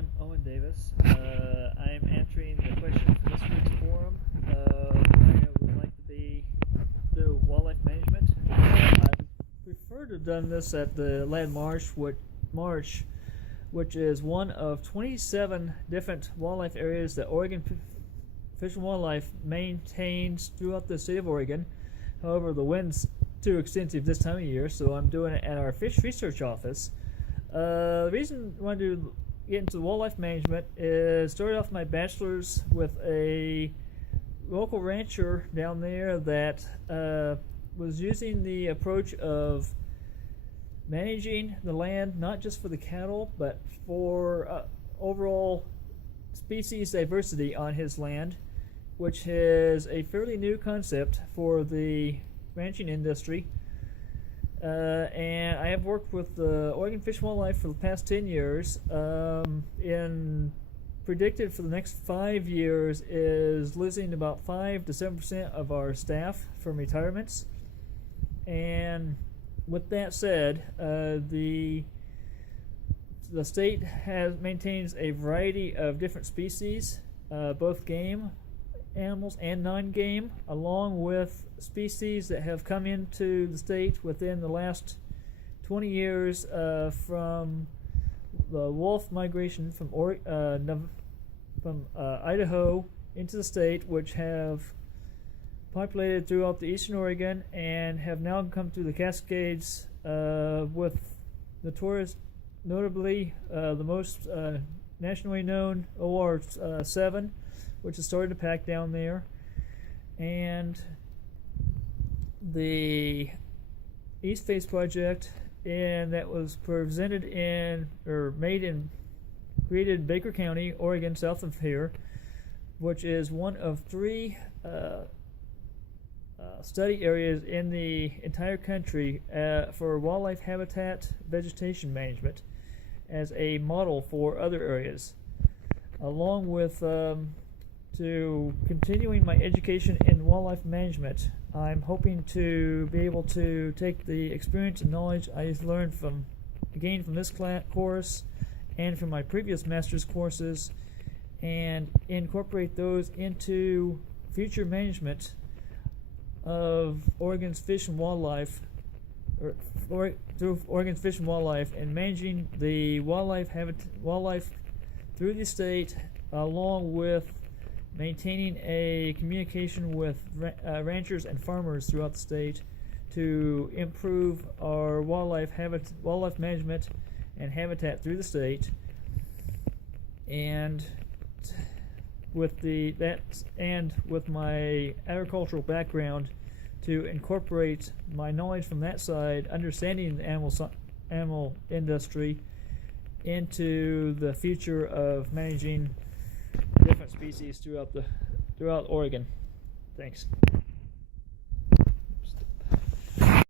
I'm Owen Davis. I'm answering the question for this week's forum. I would like to do wildlife management. I prefer to have done this at the Land Marsh, which is one of 27 different wildlife areas that Oregon Fish and Wildlife maintains throughout the state of Oregon. However, the wind's too extensive this time of year, so I'm doing it at our fish research office. The reason I wanted to get into wildlife management is started off my bachelor's with a local rancher down there that was using the approach of managing the land not just for the cattle but for overall species diversity on his land, which is a fairly new concept for the ranching industry. And I have worked with the Oregon Fish and Wildlife for the past 10 years. Predicted for the next 5 years is losing about 5 to 7% of our staff from retirements. And with that said, the state maintains a variety of different species, both game animals and non-game, along with species that have come into the state within the last 20 years from the wolf migration from Idaho into the state, which have populated throughout the eastern Oregon and have now come through the Cascades, with notably the most nationally known OR 7, which has started to pack down there, and the East Face project, and that was presented created in Baker County, Oregon, south of here, which is one of 3 study areas in the entire country for wildlife habitat vegetation management as a model for other areas, along with to continuing my education in wildlife management. I'm hoping to be able to take the experience and knowledge I gained from this course and from my previous master's courses and incorporate those into future management of Oregon's fish and wildlife, through Oregon's fish and wildlife, and managing the wildlife through the state, along with maintaining a communication with ranchers and farmers throughout the state to improve our wildlife management and habitat through the state, and with my agricultural background, to incorporate my knowledge from that side, understanding the animal industry, into the future of managing different species throughout Oregon. Thanks.